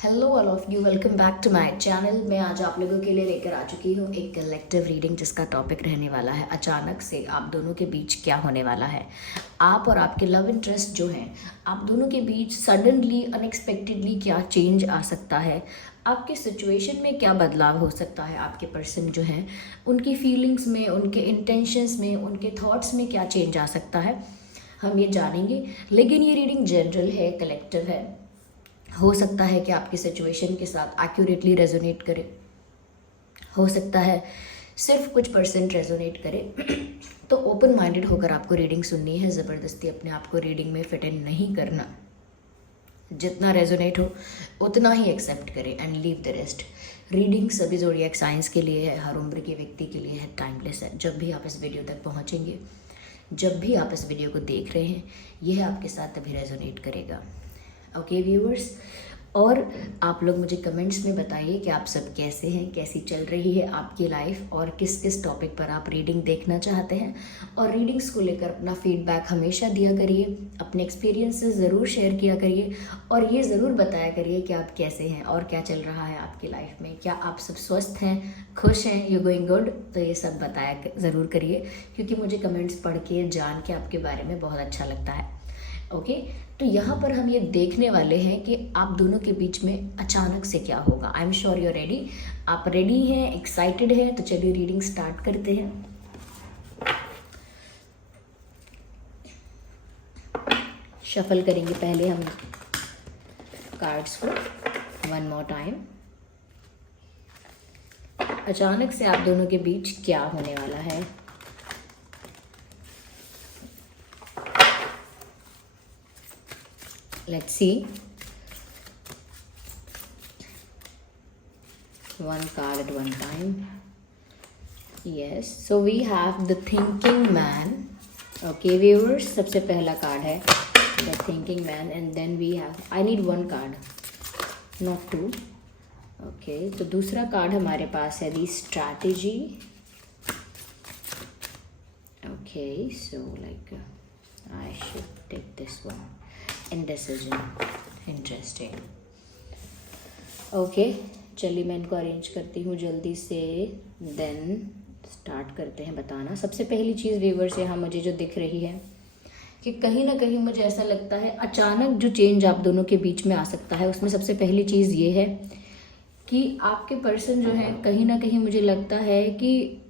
Hello all of you, welcome back to my channel. मैं आज आप लोगों के लिए लेकर आ चुकी हूँ एक कलेक्टिव रीडिंग जिसका टॉपिक रहने वाला है अचानक से आप दोनों के बीच क्या होने वाला है। आप और आपके लव इंटरेस्ट जो हैं, आप दोनों के बीच सडनली अनएक्सपेक्टेडली क्या चेंज आ सकता है, आपके सिचुएशन में क्या बदलाव हो सकता है, आपके पर्सन जो हैं उनकी फीलिंग्स में, उनके इंटेंशंस में, उनके थॉट्स में क्या चेंज आ सकता है, हम ये जानेंगे। लेकिन ये रीडिंग जनरल है, कलेक्टिव है। हो सकता है कि आपकी सिचुएशन के साथ एक्यूरेटली रेजोनेट करे, हो सकता है सिर्फ कुछ परसेंट रेजोनेट करे। तो ओपन माइंडेड होकर आपको रीडिंग सुननी है, ज़बरदस्ती अपने आप को रीडिंग में फिट इन नहीं करना। जितना रेजोनेट हो उतना ही एक्सेप्ट करें and leave the rest. Reading सभी ज़ोडिएक साइंस के लिए है, हर उम्र के व्यक्ति के लिए है, टाइमलेस है। जब भी आप इस वीडियो तक पहुँचेंगे, जब भी आप इस वीडियो को देख रहे हैं, यह आपके साथ तभी रेजोनेट करेगा। ओके व्यूअर्स, और आप लोग मुझे कमेंट्स में बताइए कि आप सब कैसे हैं, कैसी चल रही है आपकी लाइफ, और किस किस टॉपिक पर आप रीडिंग देखना चाहते हैं। और रीडिंग्स को लेकर अपना फीडबैक हमेशा दिया करिए, अपने एक्सपीरियंसेस ज़रूर शेयर किया करिए, और ये ज़रूर बताया करिए कि आप कैसे हैं और क्या चल रहा है आपकी लाइफ में। क्या आप सब स्वस्थ हैं, खुश हैं, यू गोइंग गुड? तो ये सब बताया ज़रूर करिए, क्योंकि मुझे कमेंट्स पढ़ के जान के आपके बारे में बहुत अच्छा लगता है। ओके, तो यहाँ पर हम ये देखने वाले हैं कि आप दोनों के बीच में अचानक से क्या होगा। I am sure you ready. आप रेडी हैं, एक्साइटेड हैं? तो चलिए रीडिंग स्टार्ट करते हैं। शफल करेंगे पहले हम कार्ड्स को वन मोर टाइम। अचानक से आप दोनों के बीच क्या होने वाला है। Let's see. One card at one time. Yes. So we have the thinking man. Okay, viewers. सबसे पहला कार्ड है the thinking man, and then we have. I need one card, not two. Okay. तो दूसरा card हमारे पास है the strategy. Okay. So like I should take this one. Indecision. Interesting. Okay, चलिए मैं इनको अरेंज करती हूँ जल्दी से, देन स्टार्ट करते हैं बताना। सबसे पहली चीज़ व्यूअर्स यहाँ मुझे जो दिख रही है कि कहीं ना कहीं मुझे ऐसा लगता है अचानक जो चेंज आप दोनों के बीच में आ सकता है, उसमें सबसे पहली चीज़ ये है कि आपके पर्सन जो है, कहीं ना कहीं मुझे लगता है कि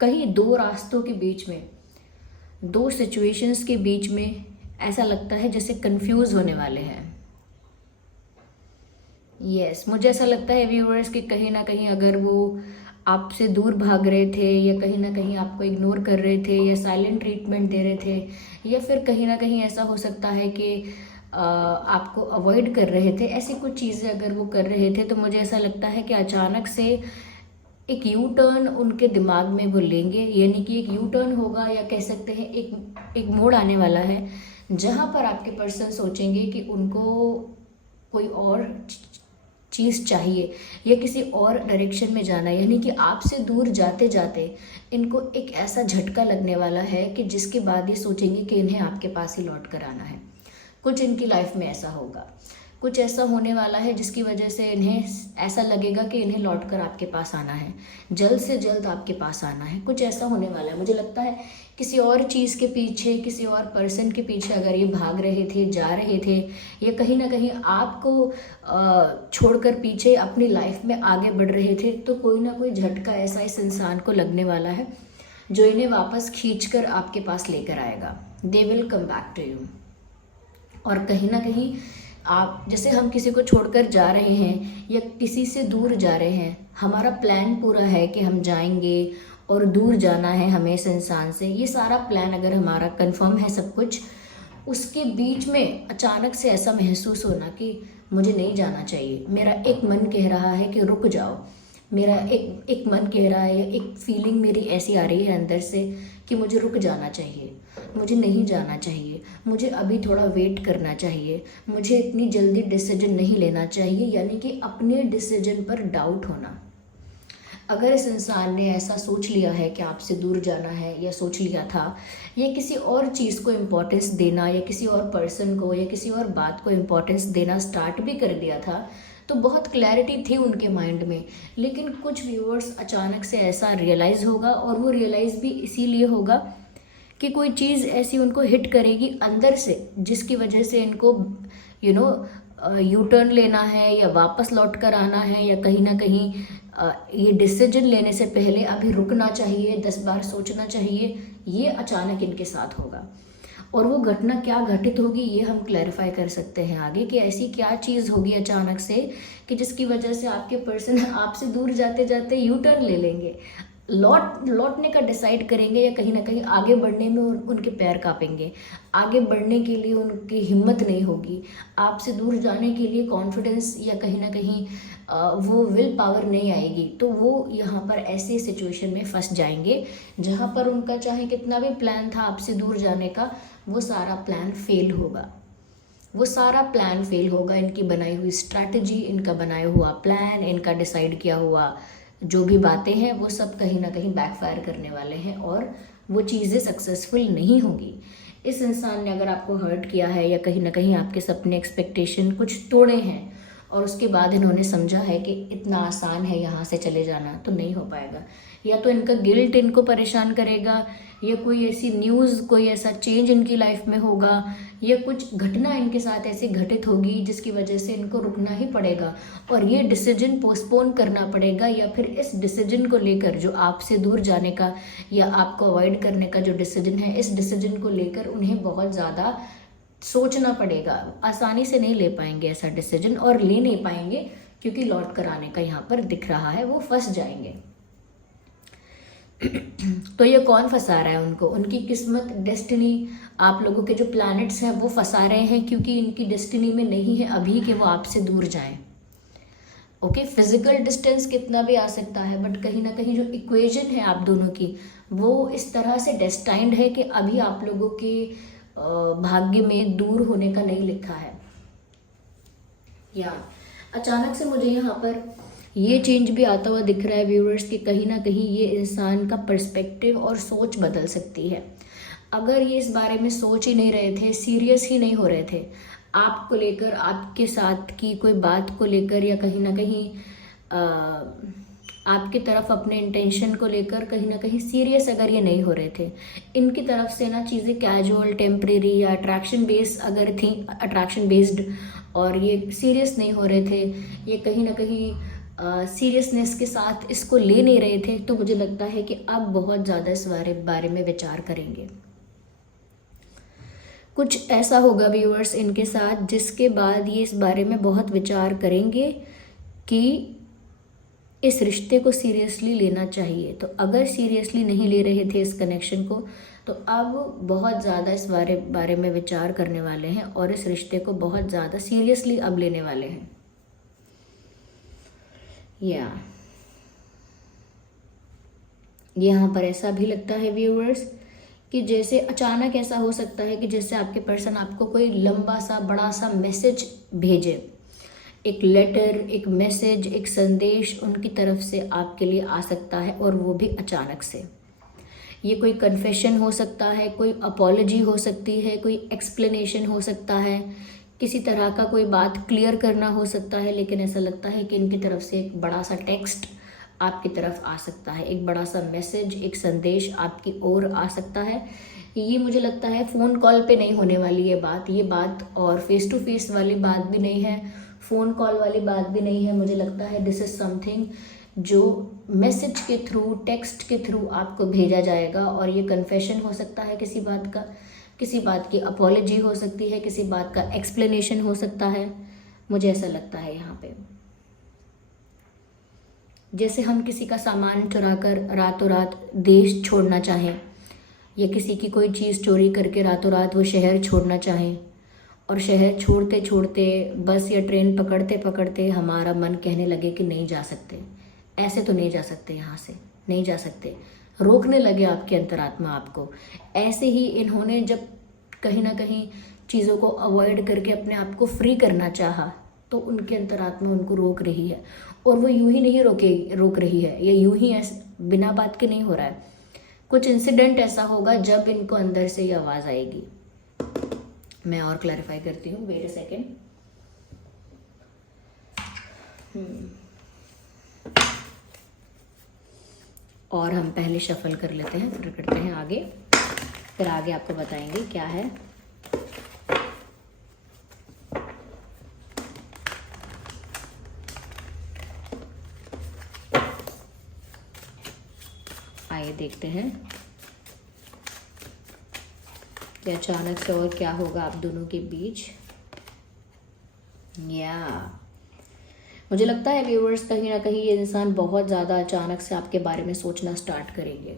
कहीं दो रास्तों के बीच में, दो सिचुएशंस के बीच में ऐसा लगता है जैसे कंफ्यूज होने वाले हैं। यस, मुझे ऐसा लगता है व्यूअर्स कि कहीं ना कहीं अगर वो आपसे दूर भाग रहे थे, या कहीं ना कहीं आपको इग्नोर कर रहे थे, या साइलेंट ट्रीटमेंट दे रहे थे, या फिर कहीं ना कहीं ऐसा हो सकता है कि आपको अवॉइड कर रहे थे, ऐसी कुछ चीज़ें अगर वो कर रहे थे, तो मुझे ऐसा लगता है कि अचानक से एक यू टर्न उनके दिमाग में वो लेंगे। यानी कि एक यू टर्न होगा, या कह सकते हैं एक मोड़ आने वाला है जहाँ पर आपके पर्सन सोचेंगे कि उनको कोई और चीज़ चाहिए, या किसी और डायरेक्शन में जाना है। यानी कि आपसे दूर जाते जाते इनको एक ऐसा झटका लगने वाला है कि जिसके बाद ये सोचेंगे कि इन्हें आपके पास ही लौट कर आना है। कुछ इनकी लाइफ में ऐसा होगा, कुछ ऐसा होने वाला है जिसकी वजह से इन्हें ऐसा लगेगा कि इन्हें लौटकर आपके पास आना है, जल्द से जल्द आपके पास आना है। कुछ ऐसा होने वाला है। मुझे लगता है किसी और चीज़ के पीछे, किसी और पर्सन के पीछे अगर ये भाग रहे थे, जा रहे थे, या कहीं ना कहीं आपको छोड़कर पीछे अपनी लाइफ में आगे बढ़ रहे थे, तो कोई ना कोई झटका ऐसा इस इंसान को लगने वाला है जो इन्हें वापस खींचकर आपके पास लेकर आएगा। They will come back to you. और कहीं ना कहीं आप, जैसे हम किसी को छोड़कर जा रहे हैं या किसी से दूर जा रहे हैं, हमारा प्लान पूरा है कि हम जाएंगे और दूर जाना है हमें इस इंसान से, ये सारा प्लान अगर हमारा कंफर्म है सब कुछ, उसके बीच में अचानक से ऐसा महसूस होना कि मुझे नहीं जाना चाहिए, मेरा एक मन कह रहा है कि रुक जाओ, मेरा एक मन कह रहा है, या एक फीलिंग मेरी ऐसी आ रही है अंदर से कि मुझे रुक जाना चाहिए, मुझे नहीं जाना चाहिए, मुझे अभी थोड़ा वेट करना चाहिए, मुझे इतनी जल्दी डिसीजन नहीं लेना चाहिए। यानी कि अपने डिसीजन पर डाउट होना। अगर इस इंसान ने ऐसा सोच लिया है कि आपसे दूर जाना है, या सोच लिया था, या किसी और चीज़ को इम्पोर्टेंस देना, या किसी और पर्सन को या किसी और बात को इम्पोर्टेंस देना स्टार्ट भी कर दिया था, तो बहुत क्लैरिटी थी उनके माइंड में। लेकिन कुछ व्यूअर्स अचानक से ऐसा रियलाइज़ होगा, और वो रियलाइज़ भी इसीलिए होगा कि कोई चीज़ ऐसी उनको हिट करेगी अंदर से, जिसकी वजह से इनको यू टर्न लेना है, या वापस लौट कर आना है, या कहीं ना कहीं ये डिसीजन लेने से पहले अभी रुकना चाहिए, 10 बार सोचना चाहिए। ये अचानक इनके साथ होगा, और वो घटना क्या घटित होगी ये हम क्लैरिफाई कर सकते हैं आगे, कि ऐसी क्या चीज़ होगी अचानक से कि जिसकी वजह से आपके पर्सन आपसे दूर जाते जाते यू टर्न ले लेंगे, लौटने का डिसाइड करेंगे, या कहीं ना कहीं आगे बढ़ने में उनके पैर कांपेंगे, आगे बढ़ने के लिए उनकी हिम्मत नहीं होगी, आपसे दूर जाने के लिए कॉन्फिडेंस या कहीं ना कहीं वो विल पावर नहीं आएगी। तो वो यहाँ पर ऐसे सिचुएशन में फंस जाएंगे जहाँ पर उनका चाहे कितना भी प्लान था आपसे दूर जाने का, वो सारा प्लान फेल होगा। वो सारा प्लान फेल होगा। इनकी बनाई हुई स्ट्रैटेजी, इनका बनाया हुआ प्लान, इनका डिसाइड किया हुआ जो भी बातें हैं, वो सब कहीं ना कहीं बैकफायर करने वाले हैं, और वो चीज़ें सक्सेसफुल नहीं होगी। इस इंसान ने अगर आपको हर्ट किया है, या कहीं ना कहीं आपके सपने, एक्सपेक्टेशन कुछ तोड़े हैं, और उसके बाद इन्होंने समझा है कि इतना आसान है यहाँ से चले जाना, तो नहीं हो पाएगा। या तो इनका गिल्ट इनको परेशान करेगा, या कोई ऐसी न्यूज़, कोई ऐसा चेंज इनकी लाइफ में होगा, या कुछ घटना इनके साथ ऐसी घटित होगी जिसकी वजह से इनको रुकना ही पड़ेगा, और ये डिसीजन पोस्टपोन करना पड़ेगा, या फिर इस डिसीजन को लेकर, जो आपसे दूर जाने का या आपको अवॉइड करने का जो डिसीजन है, इस डिसीजन को लेकर उन्हें बहुत ज़्यादा सोचना पड़ेगा। आसानी से नहीं ले पाएंगे ऐसा डिसीजन, और ले नहीं पाएंगे क्योंकि लौट कर आने का यहाँ पर दिख रहा है, वो फंस जाएंगे। तो ये कौन फंसा रहा है उनको? उनकी किस्मत, डेस्टिनी, आप लोगों के जो प्लैनेट्स हैं वो फंसा रहे हैं, क्योंकि इनकी डेस्टिनी में नहीं है अभी कि वो आपसे दूर जाएं। ओके, फिजिकल डिस्टेंस कितना भी आ सकता है, बट कहीं ना कहीं जो इक्वेशन है आप दोनों की, वो इस तरह से डेस्टाइंड है कि अभी आप लोगों के भाग्य में दूर होने का नहीं लिखा है। या अचानक से मुझे यहाँ पर ये चेंज भी आता हुआ दिख रहा है व्यूअर्स, कि कहीं ना कहीं ये इंसान का पर्सपेक्टिव और सोच बदल सकती है। अगर ये इस बारे में सोच ही नहीं रहे थे, सीरियस ही नहीं हो रहे थे आपको लेकर, आपके साथ की कोई बात को लेकर, या कहीं ना कहीं आपकी तरफ अपने इंटेंशन को लेकर कहीं ना कहीं सीरियस अगर ये नहीं हो रहे थे, इनकी तरफ से ना चीज़ें कैजुअल, टेम्परेरी या अट्रैक्शन बेस्ड अगर थी, अट्रैक्शन बेस्ड, और ये सीरियस नहीं हो रहे थे, ये कहीं ना कहीं सीरियसनेस के साथ इसको ले नहीं रहे थे, तो मुझे लगता है कि अब बहुत ज़्यादा इस बारे में विचार करेंगे। कुछ ऐसा होगा व्यूअर्स इनके साथ जिसके बाद ये इस बारे में बहुत विचार करेंगे कि इस रिश्ते को सीरियसली लेना चाहिए। तो अगर सीरियसली नहीं ले रहे थे इस कनेक्शन को, तो अब बहुत ज़्यादा इस बारे में विचार करने वाले हैं, और इस रिश्ते को बहुत ज़्यादा सीरियसली अब लेने वाले हैं। या यहाँ पर ऐसा भी लगता है व्यूअर्स कि जैसे अचानक ऐसा हो सकता है कि जैसे आपके पर्सन आपको कोई लंबा सा बड़ा सा मैसेज भेजे, एक लेटर, एक मैसेज, एक संदेश उनकी तरफ से आपके लिए आ सकता है, और वो भी अचानक से। ये कोई कन्फेशन हो सकता है, कोई अपॉलॉजी हो सकती है, कोई एक्सप्लेनेशन हो सकता है, किसी तरह का कोई बात क्लियर करना हो सकता है। लेकिन ऐसा लगता है कि इनकी तरफ से एक बड़ा सा टेक्स्ट आपकी तरफ आ सकता है, एक बड़ा सा मैसेज, एक संदेश आपकी ओर आ सकता है। ये मुझे लगता है फ़ोन कॉल पे नहीं होने वाली ये बात, और फेस टू फेस वाली बात भी नहीं है, फ़ोन कॉल वाली बात भी नहीं है। मुझे लगता है दिस इज़ समथिंग जो मैसेज के थ्रू, टेक्स्ट के थ्रू आपको भेजा जाएगा, और ये कन्फेशन हो सकता है किसी बात का, किसी बात की अपॉलॉजी हो सकती है, किसी बात का एक्सप्लेनेशन हो सकता है। मुझे ऐसा लगता है यहाँ पे जैसे हम किसी का सामान चुरा कर रातों रात देश छोड़ना चाहें, या किसी की कोई चीज़ चोरी करके रातों रात वो शहर छोड़ना चाहें, और शहर छोड़ते छोड़ते, बस या ट्रेन पकड़ते पकड़ते हमारा मन कहने लगे कि नहीं जा सकते, ऐसे तो नहीं जा सकते, यहाँ से नहीं जा सकते, रोकने लगे आपकी अंतरात्मा आपको। ऐसे ही इन्होंने जब कहीं ना कहीं चीज़ों को अवॉइड करके अपने आप को फ्री करना चाहा, तो उनकी अंतरात्मा उनको रोक रही है, और वो यूं ही नहीं रोक रही है, ये यूं ही बिना बात के नहीं हो रहा है। कुछ इंसिडेंट ऐसा होगा जब इनको अंदर से ये आवाज़ आएगी। मैं और क्लैरिफाई करती हूँ, वेट अ सेकेंड। और हम पहले शफल कर लेते हैं, फिर करते हैं आगे, फिर आगे आपको बताएंगे क्या है। आइए देखते हैं कि अचानक से और क्या होगा आप दोनों के बीच। मुझे लगता है व्यूअर्स, कहीं ना कहीं ये इंसान बहुत ज़्यादा अचानक से आपके बारे में सोचना स्टार्ट करेंगे।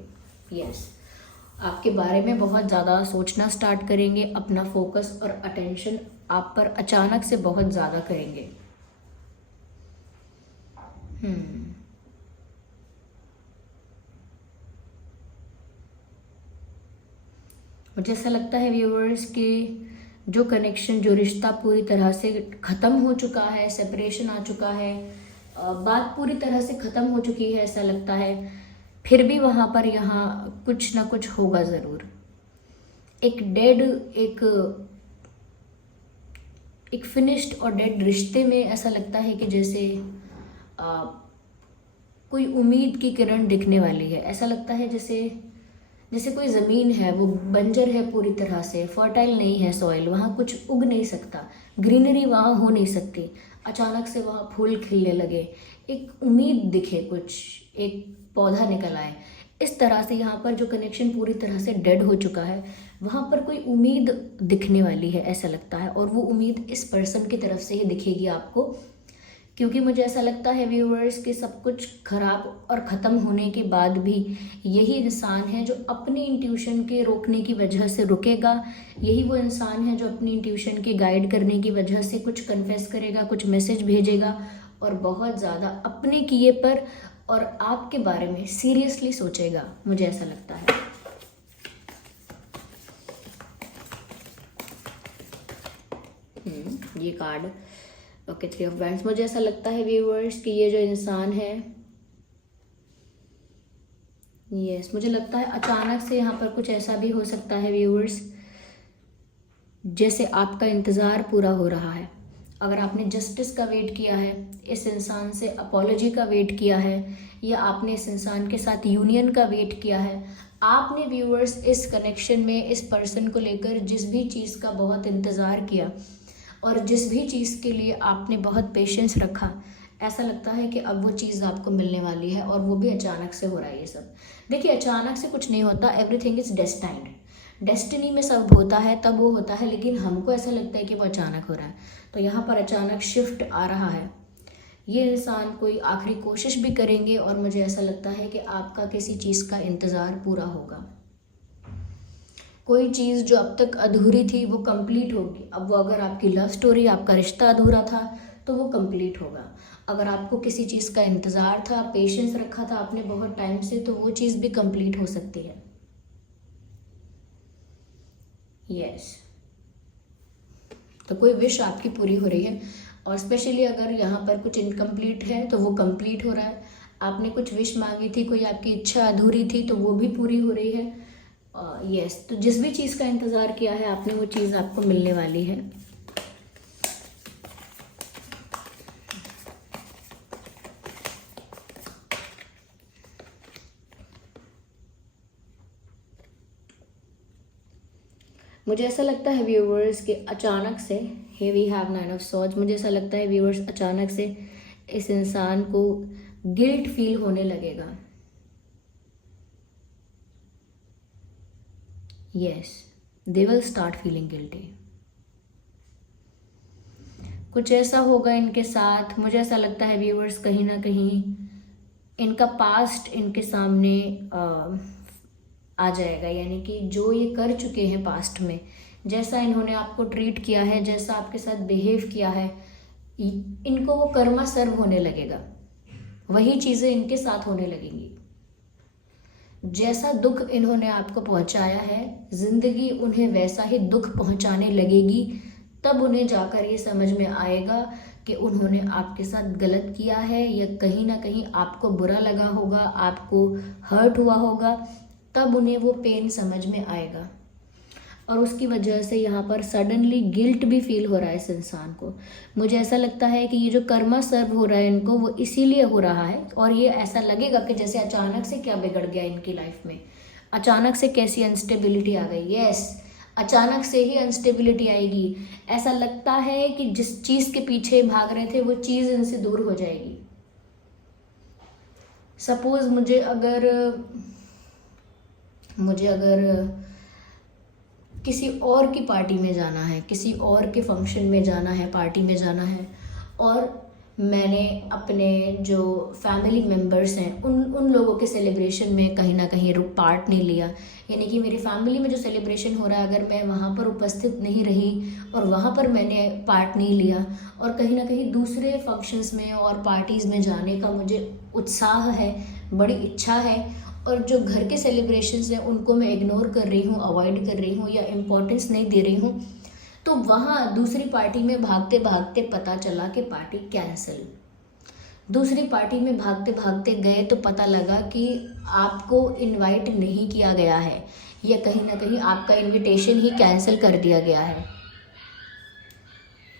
आपके बारे में बहुत ज़्यादा सोचना स्टार्ट करेंगे, अपना फोकस और अटेंशन आप पर अचानक से बहुत ज़्यादा करेंगे। मुझे ऐसा लगता है व्यूअर्स कि जो कनेक्शन, जो रिश्ता पूरी तरह से ख़त्म हो चुका है, सेपरेशन आ चुका है, बात पूरी तरह से ख़त्म हो चुकी है ऐसा लगता है, फिर भी वहाँ पर यहाँ कुछ ना कुछ होगा ज़रूर। एक फिनिश्ड और डेड रिश्ते में ऐसा लगता है कि जैसे कोई उम्मीद की किरण दिखने वाली है। ऐसा लगता है जैसे कोई ज़मीन है, वो बंजर है, पूरी तरह से फर्टाइल नहीं है सॉइल, वहाँ कुछ उग नहीं सकता, ग्रीनरी वहाँ हो नहीं सकती। अचानक से वहाँ फूल खिलने लगे, एक उम्मीद दिखे, कुछ एक पौधा निकल आए। इस तरह से यहाँ पर जो कनेक्शन पूरी तरह से डेड हो चुका है, वहाँ पर कोई उम्मीद दिखने वाली है ऐसा लगता है। और वो उम्मीद इस पर्सन की तरफ से ही दिखेगी आपको, क्योंकि मुझे ऐसा लगता है व्यूअर्स कि सब कुछ खराब और ख़त्म होने के बाद भी यही इंसान है जो अपनी इंट्यूशन के रोकने की वजह से रुकेगा। यही वो इंसान है जो अपनी इंट्यूशन के गाइड करने की वजह से कुछ कन्फेस करेगा, कुछ मैसेज भेजेगा और बहुत ज़्यादा अपने किए पर और आपके बारे में सीरियसली सोचेगा। मुझे ऐसा लगता है। ये कार्ड, ओके, 3 ऑफ वैंड्स। मुझे ऐसा लगता है व्यूअर्स कि ये जो इंसान है, मुझे लगता है अचानक से यहाँ पर कुछ ऐसा भी हो सकता है व्यूअर्स, जैसे आपका इंतज़ार पूरा हो रहा है। अगर आपने जस्टिस का वेट किया है, इस इंसान से अपॉलॉजी का वेट किया है, या आपने इस इंसान के साथ यूनियन का वेट किया है, आपने व्यूअर्स इस कनेक्शन में इस पर्सन को लेकर जिस भी चीज़ का बहुत इंतज़ार किया और जिस भी चीज़ के लिए आपने बहुत पेशेंस रखा, ऐसा लगता है कि अब वो चीज़ आपको मिलने वाली है और वो भी अचानक से हो रहा है। ये सब देखिए, अचानक से कुछ नहीं होता, एवरीथिंग इज़ डेस्टाइंड। डेस्टिनी में सब होता है तब वो होता है, लेकिन हमको ऐसा लगता है कि वो अचानक हो रहा है। तो यहाँ पर अचानक शिफ्ट आ रहा है। ये इंसान कोई आखिरी कोशिश भी करेंगे और मुझे ऐसा लगता है कि आपका किसी चीज़ का इंतज़ार पूरा होगा। कोई चीज़ जो अब तक अधूरी थी वो कंप्लीट होगी। अब वो, अगर आपकी लव स्टोरी, आपका रिश्ता अधूरा था तो वो कंप्लीट होगा। अगर आपको किसी चीज़ का इंतज़ार था, पेशेंस रखा था आपने बहुत टाइम से, तो वो चीज़ भी कंप्लीट हो सकती है। तो कोई विश आपकी पूरी हो रही है, और स्पेशली अगर यहाँ पर कुछ इनकम्प्लीट है तो वो कंप्लीट हो रहा है। आपने कुछ विश मांगी थी, कोई आपकी इच्छा अधूरी थी, तो वो भी पूरी हो रही है। तो जिस भी चीज़ का इंतज़ार किया है आपने, वो चीज़ आपको मिलने वाली है। मुझे ऐसा लगता है व्यूअर्स कि अचानक से, here we have 9 of swords, मुझे ऐसा लगता है व्यूअर्स अचानक से इस इंसान को गिल्ट फील होने लगेगा। they will start feeling guilty। कुछ ऐसा होगा इनके साथ। मुझे ऐसा लगता है व्यूअर्स, कहीं ना कहीं इनका पास्ट इनके सामने आ जाएगा। यानी कि जो ये कर चुके हैं पास्ट में, जैसा इन्होंने आपको ट्रीट किया है, जैसा आपके साथ बिहेव किया है, इनको वो कर्मा सर्व होने लगेगा। वही चीज़ें इनके साथ होने लगेंगी। जैसा दुख इन्होंने आपको पहुंचाया है, जिंदगी उन्हें वैसा ही दुख पहुंचाने लगेगी। तब उन्हें जाकर ये समझ में आएगा कि उन्होंने आपके साथ गलत किया है या कहीं ना कहीं आपको बुरा लगा होगा, आपको हर्ट हुआ होगा, तब उन्हें वो पेन समझ में आएगा। और उसकी वजह से यहाँ पर सडनली गिल्ट भी फील हो रहा है इस इंसान को। मुझे ऐसा लगता है कि ये जो कर्मा सर्व हो रहा है इनको, वो इसीलिए हो रहा है। और ये ऐसा लगेगा कि जैसे अचानक से क्या बिगड़ गया इनकी लाइफ में, अचानक से कैसी अनस्टेबिलिटी आ गई। यस, अचानक से ही अनस्टेबिलिटी आएगी। ऐसा लगता है कि जिस चीज़ के पीछे भाग रहे थे वो चीज़ इनसे दूर हो जाएगी। सपोज मुझे अगर किसी और की पार्टी में जाना है, किसी और के फंक्शन में जाना है, पार्टी में जाना है, और मैंने अपने जो फैमिली मेम्बर्स हैं उन लोगों के सेलिब्रेशन में कहीं ना कहीं पार्ट नहीं लिया, यानी कि मेरी फैमिली में जो सेलिब्रेशन हो रहा है अगर मैं वहाँ पर उपस्थित नहीं रही और वहाँ पर मैंने पार्ट नहीं लिया, और कहीं ना कहीं दूसरे फंक्शंस में और पार्टीज़ में जाने का मुझे उत्साह है, बड़ी इच्छा है, और जो घर के सेलिब्रेशंस हैं उनको मैं इग्नोर कर रही हूँ, अवॉइड कर रही हूँ या इम्पोर्टेंस नहीं दे रही हूँ, तो वहाँ दूसरी पार्टी में भागते भागते पता चला कि पार्टी कैंसिल। दूसरी पार्टी में भागते भागते गए तो पता लगा कि आपको इनवाइट नहीं किया गया है या कहीं ना कहीं आपका इनविटेशन ही कैंसिल कर दिया गया है।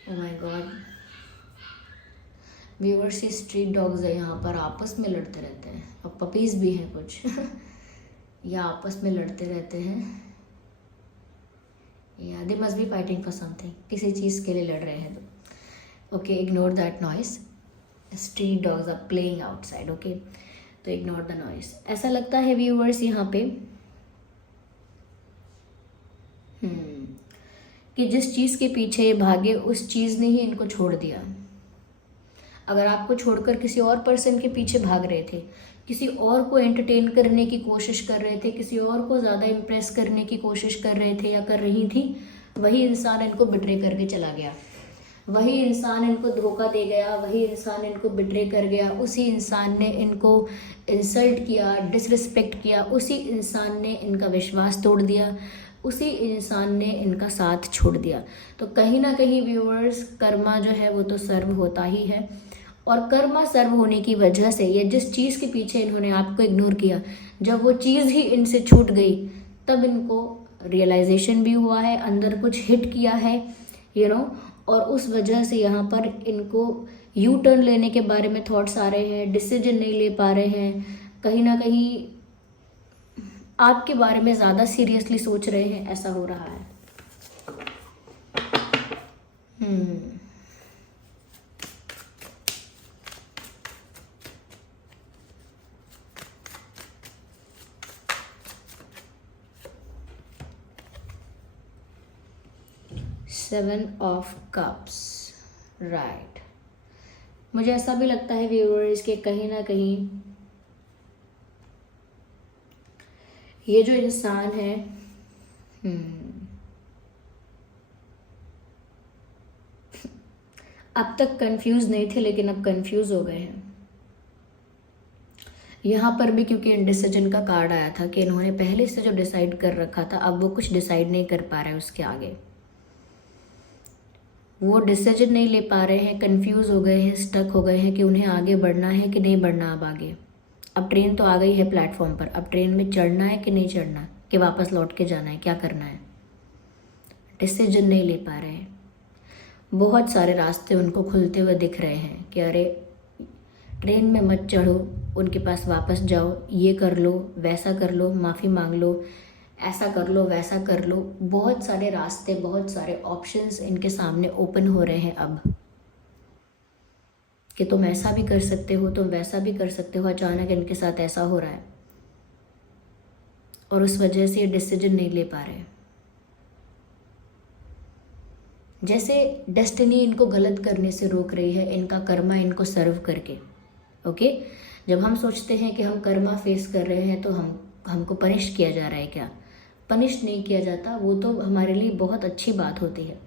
ओह माय गॉड, व्यूअर्स, ये स्ट्रीट डॉग्स है, यहाँ पर आपस में लड़ते रहते हैं, और पपीज़ भी हैं कुछ या आपस में लड़ते रहते हैं, या they must be fighting for something, किसी चीज़ के लिए लड़ रहे हैं। तो okay, ignore that noise, street dogs are playing outside. Okay, तो इग्नोर द नॉइस। ऐसा लगता है व्यूअर्स यहाँ पे कि जिस चीज़ के पीछे भागे उस चीज़ ने ही इनको छोड़ दिया। अगर आपको छोड़कर किसी और पर्सन के पीछे भाग रहे थे, किसी और को एंटरटेन करने की कोशिश कर रहे थे, किसी और को ज़्यादा इम्प्रेस करने की कोशिश कर रहे थे या कर रही थी, वही इंसान इनको बिट्रे करके चला गया, वही इंसान इनको धोखा दे गया, वही इंसान इनको बिट्रे कर गया, उसी इंसान ने इनको इंसल्ट किया, डिसरिस्पेक्ट किया, उसी इंसान ने इनका विश्वास तोड़ दिया, उसी इंसान ने इनका साथ छोड़ दिया। तो कहीं ना कहीं व्यूअर्स, कर्मा जो है वो तो सर्व होता ही है, और कर्मा सर्व होने की वजह से या जिस चीज़ के पीछे इन्होंने आपको इग्नोर किया, जब वो चीज़ ही इनसे छूट गई तब इनको रियलाइजेशन भी हुआ है, अंदर कुछ हिट किया है, और उस वजह से यहाँ पर इनको यू टर्न लेने के बारे में थॉट्स आ रहे हैं, डिसीजन नहीं ले पा रहे हैं, कहीं ना कहीं आपके बारे में ज़्यादा सीरियसली सोच रहे हैं, ऐसा हो रहा है। Seven of cups, right. मुझे ऐसा भी लगता है व्यूअर्स कि कहीं ना कहीं ये जो इंसान है अब तक कंफ्यूज नहीं थे लेकिन अब कंफ्यूज हो गए हैं। यहाँ पर भी क्योंकि इनडिसीजन का कार्ड आया था कि इन्होंने पहले से जो डिसाइड कर रखा था अब वो कुछ डिसाइड नहीं कर पा रहे हैं, उसके आगे वो डिसीजन नहीं ले पा रहे हैं, कंफ्यूज हो गए हैं, स्टक हो गए हैं कि उन्हें आगे बढ़ना है कि नहीं बढ़ना। अब आगे, अब ट्रेन तो आ गई है प्लेटफॉर्म पर, अब ट्रेन में चढ़ना है कि नहीं चढ़ना, कि वापस लौट के जाना है, क्या करना है, डिसीजन नहीं ले पा रहे हैं। बहुत सारे रास्ते उनको खुलते हुए दिख रहे हैं कि अरे ट्रेन में मत चढ़ो, उनके पास वापस जाओ, ये कर लो, वैसा कर लो, माफ़ी मांग लो, ऐसा कर लो, वैसा कर लो। बहुत सारे रास्ते, बहुत सारे ऑप्शंस इनके सामने ओपन हो रहे हैं अब, कि तुम ऐसा भी कर सकते हो, तुम वैसा भी कर सकते हो। अचानक इनके साथ ऐसा हो रहा है और उस वजह से ये डिसीजन नहीं ले पा रहे, जैसे डेस्टिनी इनको गलत करने से रोक रही है, इनका कर्मा इनको सर्व करके। ओके, जब हम सोचते हैं कि हम कर्मा फेस कर रहे हैं तो हमको पनिश किया जा रहा है, क्या पनिश नहीं किया जाता, वो तो हमारे लिए बहुत अच्छी बात होती है।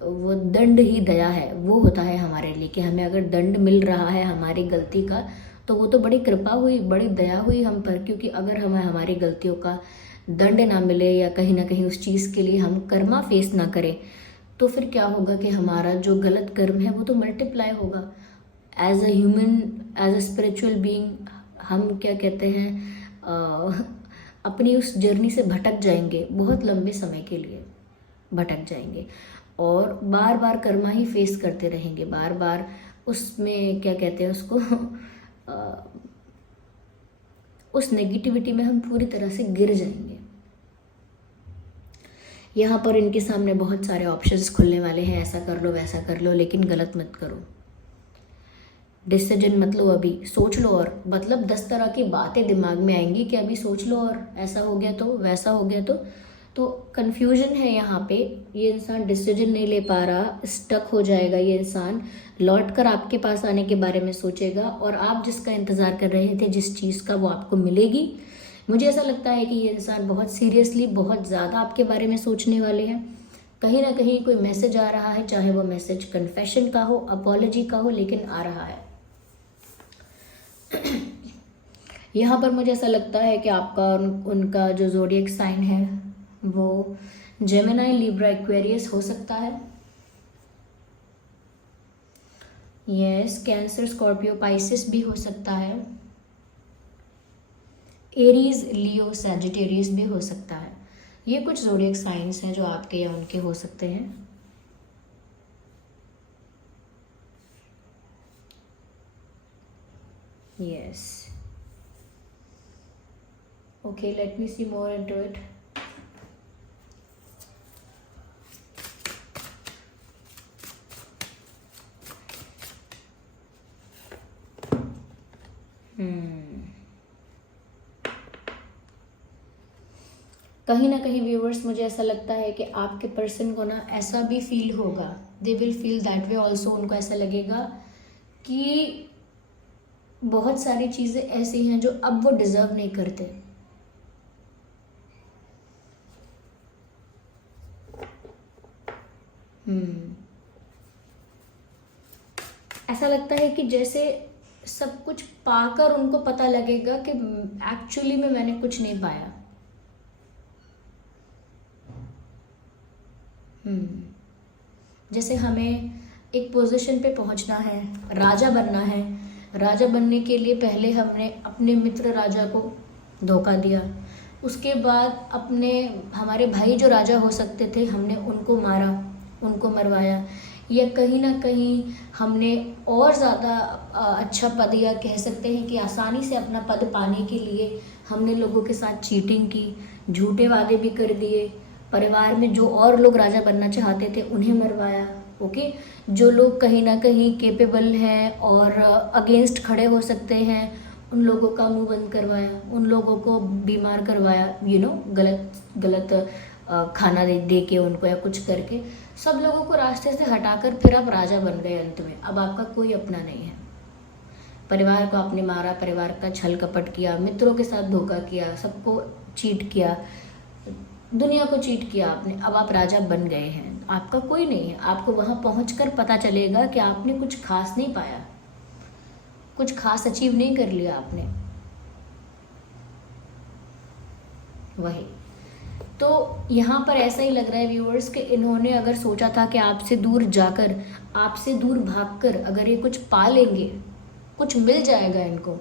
वो दंड ही दया है, वो होता है हमारे लिए कि हमें अगर दंड मिल रहा है हमारी गलती का तो वो तो बड़ी कृपा हुई, बड़ी दया हुई हम पर। क्योंकि अगर हमें हमारी गलतियों का दंड ना मिले या कहीं ना कहीं उस चीज़ के लिए हम कर्मा फेस ना करें तो फिर क्या होगा कि हमारा जो गलत कर्म है वो तो मल्टीप्लाई होगा। As a human, as a spiritual being, हम क्या कहते हैं, अपनी उस जर्नी से भटक जाएंगे, बहुत लंबे समय के लिए भटक जाएंगे और बार बार कर्मा ही फेस करते रहेंगे, बार बार उसमें क्या कहते हैं उसको उस नेगेटिविटी में हम पूरी तरह से गिर जाएंगे। यहाँ पर इनके सामने बहुत सारे ऑप्शंस खुलने वाले हैं, ऐसा कर लो वैसा कर लो, लेकिन गलत मत करो। डिसीजन मत लो, अभी सोच लो। और मतलब 10 तरह की बातें दिमाग में आएंगी कि अभी सोच लो और ऐसा हो गया तो वैसा हो गया तो कंफ्यूजन है यहाँ पे। ये इंसान डिसीजन नहीं ले पा रहा, स्टक हो जाएगा। ये इंसान लौट कर आपके पास आने के बारे में सोचेगा और आप जिसका इंतज़ार कर रहे थे, जिस चीज़ का, वो आपको मिलेगी। मुझे ऐसा लगता है कि ये इंसान बहुत सीरियसली, बहुत ज़्यादा आपके बारे में सोचने वाले हैं। कहीं ना कहीं कोई मैसेज आ रहा है, चाहे वो मैसेज कन्फेशन का हो, अपॉलॉजी का हो, लेकिन आ रहा है। यहाँ पर मुझे ऐसा लगता है कि आपका उनका जो ज़ोडिएक साइन है वो जेमिनी, लिब्रा, एक्वेरियस हो सकता है। यस, कैंसर, स्कॉर्पियो, पाइसिस भी हो सकता है। एरीज, लियो, सैजिटेरियस भी हो सकता है। ये कुछ ज़ोडिएक साइंस हैं जो आपके या उनके हो सकते हैं। Yes, okay, let me see more into it. कहीं ना कहीं व्यूवर्स, मुझे ऐसा लगता है कि आपके पर्सन को ना ऐसा भी फील होगा, they will feel that way also. उनको ऐसा लगेगा कि बहुत सारी चीज़ें ऐसी हैं जो अब वो डिजर्व नहीं करते। ऐसा लगता है कि जैसे सब कुछ पाकर उनको पता लगेगा कि एक्चुअली में मैंने कुछ नहीं पाया। जैसे हमें एक पोजीशन पे पहुंचना है, राजा बनना है। राजा बनने के लिए पहले हमने अपने मित्र राजा को धोखा दिया, उसके बाद हमारे भाई जो राजा हो सकते थे, हमने उनको मारा, उनको मरवाया, या कहीं ना कहीं हमने और ज़्यादा अच्छा पद, या कह सकते हैं कि आसानी से अपना पद पाने के लिए हमने लोगों के साथ चीटिंग की, झूठे वादे भी कर दिए। परिवार में जो और लोग राजा बनना चाहते थे उन्हें मरवाया। ओके, जो लोग कहीं ना कहीं केपेबल हैं और अगेंस्ट खड़े हो सकते हैं, उन लोगों का मुंह बंद करवाया, उन लोगों को बीमार करवाया, गलत खाना दे के उनको, या कुछ करके सब लोगों को रास्ते से हटाकर फिर आप राजा बन गए। अंत में अब आपका कोई अपना नहीं है। परिवार को आपने मारा, परिवार का छल कपट किया, मित्रों के साथ धोखा किया, सबको चीट किया, दुनिया को चीट किया आपने। अब आप राजा बन गए हैं, आपका कोई नहीं है। आपको वहां पहुंचकर पता चलेगा कि आपने कुछ खास नहीं पाया, कुछ खास अचीव नहीं कर लिया आपने। वही तो यहाँ पर ऐसा ही लग रहा है व्यूअर्स कि इन्होंने अगर सोचा था कि आपसे दूर जाकर, आपसे दूर भागकर अगर ये कुछ पा लेंगे, कुछ मिल जाएगा इनको,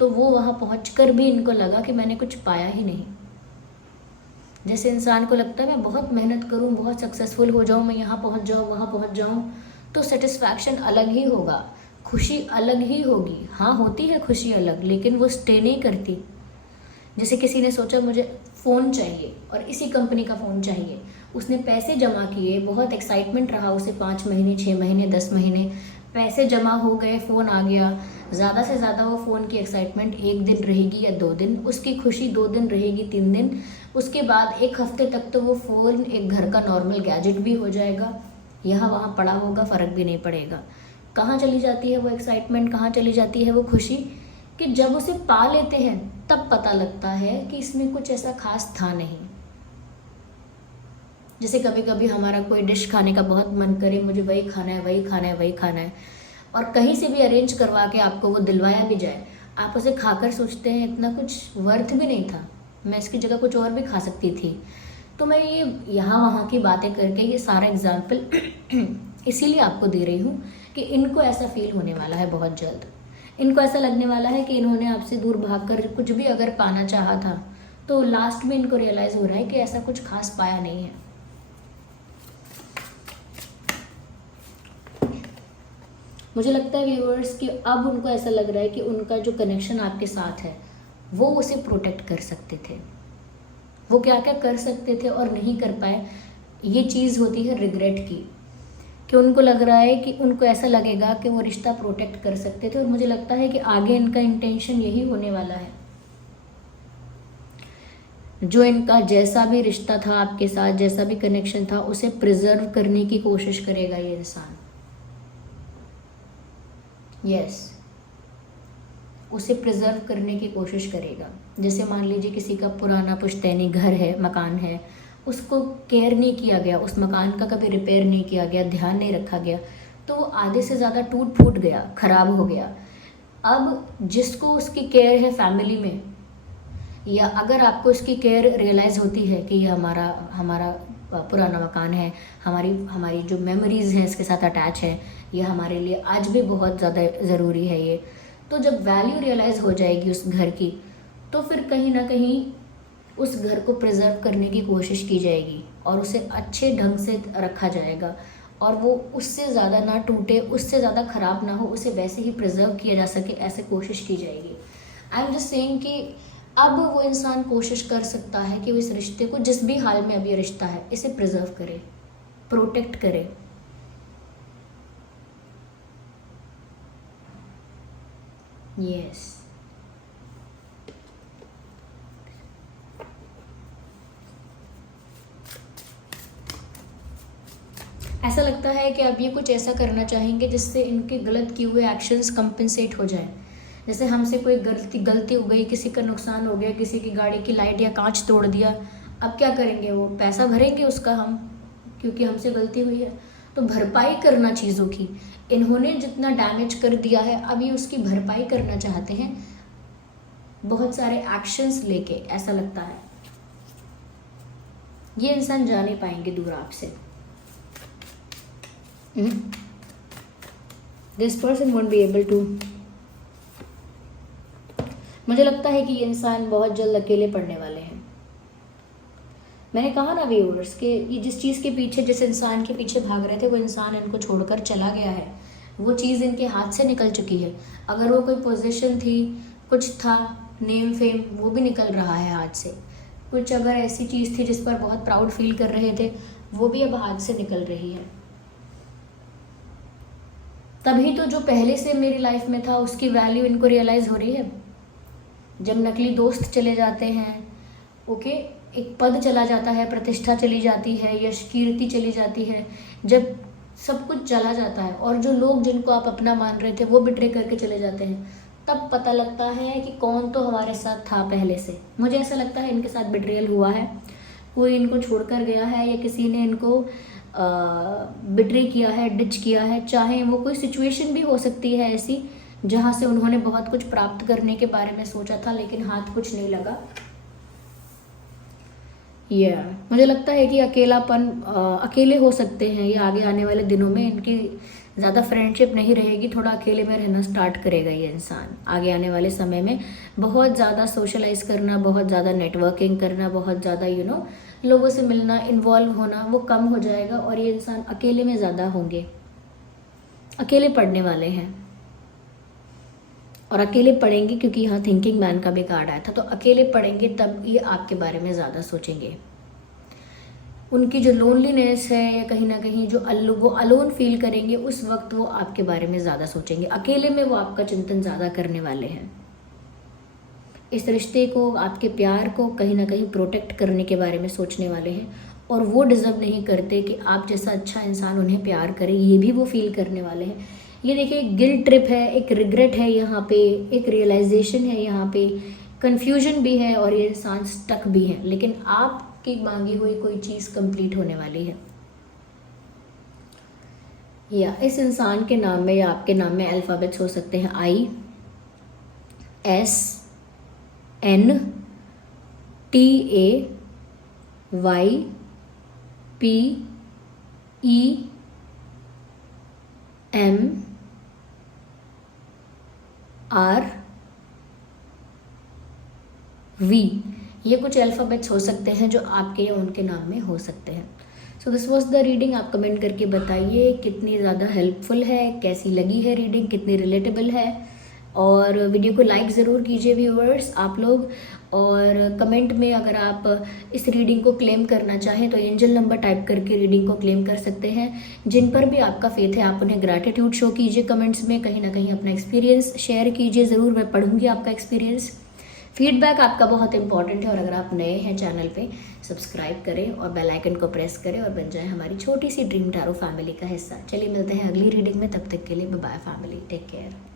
तो वो वहां पहुंचकर भी इनको लगा कि मैंने कुछ पाया ही नहीं। जैसे इंसान को लगता है मैं बहुत मेहनत करूं, बहुत सक्सेसफुल हो जाऊं, मैं यहाँ पहुंच जाऊं, वहाँ पहुंच जाऊं, तो सेटिस्फैक्शन अलग ही होगा, खुशी अलग ही होगी। हाँ, होती है खुशी अलग, लेकिन वो स्टे नहीं करती। जैसे किसी ने सोचा मुझे फ़ोन चाहिए और इसी कंपनी का फ़ोन चाहिए, उसने पैसे जमा किए, बहुत एक्साइटमेंट रहा उसे, 5 महीने, 6 महीने, 10 महीने, पैसे जमा हो गए, फ़ोन आ गया। ज़्यादा से ज़्यादा वो फ़ोन की एक्साइटमेंट 1 दिन रहेगी या 2 दिन, उसकी खुशी 2 दिन रहेगी, 3 दिन, उसके बाद 1 हफ्ते तक तो वो फ़ोन एक घर का नॉर्मल गैजेट भी हो जाएगा, यहाँ वहाँ पड़ा होगा, फ़र्क भी नहीं पड़ेगा। कहाँ चली जाती है वो एक्साइटमेंट, कहाँ चली जाती है वो खुशी, कि जब उसे पा लेते हैं तब पता लगता है कि इसमें कुछ ऐसा खास था नहीं। जैसे कभी कभी हमारा कोई डिश खाने का बहुत मन करे, मुझे वही खाना है, वही खाना है, वही खाना है, और कहीं से भी अरेंज करवा के आपको वो दिलवाया भी जाए, आप उसे खाकर सोचते हैं इतना कुछ वर्थ भी नहीं था, मैं इसकी जगह कुछ और भी खा सकती थी। तो मैं ये यहाँ वहाँ की बातें करके ये सारा एग्जाम्पल इसीलिए आपको दे रही हूँ कि इनको ऐसा फील होने वाला है बहुत जल्द। इनको ऐसा लगने वाला है कि इन्होंने आपसे दूर भागकर कुछ भी अगर पाना चाहा था तो लास्ट में इनको रियलाइज़ हो रहा है कि ऐसा कुछ खास पाया नहीं है। मुझे लगता है व्यूअर्स कि अब उनको ऐसा लग रहा है कि उनका जो कनेक्शन आपके साथ है वो उसे प्रोटेक्ट कर सकते थे। वो क्या क्या कर सकते थे और नहीं कर पाए, ये चीज़ होती है रिग्रेट की, कि उनको लग रहा है कि उनको ऐसा लगेगा कि वो रिश्ता प्रोटेक्ट कर सकते थे। और मुझे लगता है कि आगे इनका इंटेंशन यही होने वाला है। जो इनका जैसा भी रिश्ता था आपके साथ, जैसा भी कनेक्शन था, उसे प्रिजर्व करने की कोशिश करेगा ये इंसान। यस, उसे प्रिजर्व करने की कोशिश करेगा। जैसे मान लीजिए किसी का पुराना पुश्तैनी घर है, मकान है, उसको केयर नहीं किया गया, उस मकान का कभी रिपेयर नहीं किया गया, ध्यान नहीं रखा गया, तो वो आधे से ज़्यादा टूट फूट गया, ख़राब हो गया। अब जिसको उसकी केयर है फैमिली में, या अगर आपको इसकी केयर रियलाइज़ होती है कि ये हमारा हमारा पुराना मकान है, हमारी हमारी जो मेमोरीज़ हैं इसके साथ अटैच है, ये हमारे लिए आज भी बहुत ज़्यादा ज़रूरी है ये, तो जब वैल्यू रियलाइज़ हो जाएगी उस घर की, तो फिर कहीं ना कहीं उस घर को प्रिजर्व करने की कोशिश की जाएगी और उसे अच्छे ढंग से रखा जाएगा, और वो उससे ज़्यादा ना टूटे, उससे ज़्यादा ख़राब ना हो, उसे वैसे ही प्रिजर्व किया जा सके, ऐसे कोशिश की जाएगी। आई एम जस्ट सेइंग कि अब वो इंसान कोशिश कर सकता है कि वो इस रिश्ते को, जिस भी हाल में अब ये रिश्ता है, इसे प्रिजर्व करे, प्रोटेक्ट करे। यस, ऐसा लगता है कि अब ये कुछ ऐसा करना चाहेंगे जिससे इनके गलत किए हुए एक्शंस कंपनसेट हो जाए। जैसे हमसे कोई गलती हो गई, किसी का नुकसान हो गया, किसी की गाड़ी की लाइट या कांच तोड़ दिया, अब क्या करेंगे? वो पैसा भरेंगे उसका हम, क्योंकि हमसे गलती हुई है। तो भरपाई करना चीज़ों की, इन्होंने जितना डैमेज कर दिया है अब ये उसकी भरपाई करना चाहते हैं, बहुत सारे एक्शंस लेके। ऐसा लगता है ये इंसान जा नहीं पाएंगे दूर आपसे। This person won't be able to. मुझे लगता है कि ये इंसान बहुत जल्द अकेले पड़ने वाले हैं। मैंने कहा ना व्यूअर्स कि ये जिस चीज़ के पीछे, जिस इंसान के पीछे भाग रहे थे, वो इंसान इनको छोड़कर चला गया है। वो चीज़ इनके हाथ से निकल चुकी है। अगर वो कोई पोजीशन थी, कुछ था, नेम फेम, वो भी निकल रहा है हाथ से। कुछ अगर ऐसी चीज़ थी जिस पर बहुत प्राउड फील कर रहे थे, वो भी अब हाथ से निकल रही है। तभी तो जो पहले से मेरी लाइफ में था उसकी वैल्यू इनको रियलाइज़ हो रही है। जब नकली दोस्त चले जाते हैं, ओके, एक पद चला जाता है, प्रतिष्ठा चली जाती है, यश कीर्ति चली जाती है, जब सब कुछ चला जाता है और जो लोग जिनको आप अपना मान रहे थे वो बिट्रे करके चले जाते हैं, तब पता लगता है कि कौन तो हमारे साथ था पहले से। मुझे ऐसा लगता है इनके साथ बिट्रेयल हुआ है, कोई इनको छोड़कर गया है या किसी ने इनको बिट्रे किया है, डिच किया है। चाहे वो कोई सिचुएशन भी हो सकती है ऐसी जहाँ से उन्होंने बहुत कुछ प्राप्त करने के बारे में सोचा था लेकिन हाथ कुछ नहीं लगा। मुझे लगता है कि अकेलापन, अकेले हो सकते हैं ये आगे आने वाले दिनों में। इनकी ज़्यादा फ्रेंडशिप नहीं रहेगी, थोड़ा अकेले में रहना स्टार्ट करेगा ये इंसान आगे आने वाले समय में। बहुत ज़्यादा सोशलाइज करना, बहुत ज़्यादा नेटवर्किंग करना, बहुत ज़्यादा लोगों से मिलना, इन्वॉल्व होना, वो कम हो जाएगा और ये इंसान अकेले में ज़्यादा होंगे, अकेले पढ़ने वाले हैं। और अकेले पढ़ेंगे क्योंकि यहाँ थिंकिंग मैन का भी कार्ड आया था, तो अकेले पढ़ेंगे तब ये आपके बारे में ज़्यादा सोचेंगे। उनकी जो लोनलीनेस है या कहीं ना कहीं जो वो अलोन फील करेंगे, उस वक्त वो आपके बारे में ज़्यादा सोचेंगे। अकेले में वो आपका चिंतन ज़्यादा करने वाले हैं। इस रिश्ते को, आपके प्यार को कहीं ना कहीं प्रोटेक्ट करने के बारे में सोचने वाले हैं। और वो डिज़र्व नहीं करते कि आप जैसा अच्छा इंसान उन्हें प्यार करे, ये भी वो फील करने वाले हैं। ये देखिए, एक गिल्ट ट्रिप है, एक रिग्रेट है यहाँ पे, एक रियलाइजेशन है यहाँ पे, कन्फ्यूजन भी है और ये इंसान स्टक भी है। लेकिन आपकी मांगी हुई कोई चीज़ कंप्लीट होने वाली है। या इस इंसान के नाम में या आपके नाम में अल्फ़ाबेट्स हो सकते हैं ISNTA YPERV। ये कुछ अल्फ़ाबेट्स हो सकते हैं जो आपके या उनके नाम में हो सकते हैं। So this was the reading. आप कमेंट करके बताइए कितनी ज़्यादा हेल्पफुल है, कैसी लगी है रीडिंग, कितनी रिलेटेबल है। और वीडियो को लाइक ज़रूर कीजिए व्यूअर्स आप लोग। और कमेंट में अगर आप इस रीडिंग को क्लेम करना चाहें तो एंजल नंबर टाइप करके रीडिंग को क्लेम कर सकते हैं। जिन पर भी आपका फेथ है आप उन्हें ग्रैटिट्यूड शो कीजिए कमेंट्स में, कहीं ना कहीं अपना एक्सपीरियंस शेयर कीजिए ज़रूर, मैं पढ़ूंगी आपका एक्सपीरियंस। फीडबैक आपका बहुत इंपॉर्टेंट है। और अगर आप नए हैं चैनल पे सब्सक्राइब करें और बेल आइकन को प्रेस करें और बन जाए हमारी छोटी सी ड्रीम टैरो फैमिली का हिस्सा। चलिए मिलते हैं अगली रीडिंग में, तब तक के लिए bye bye family, take care.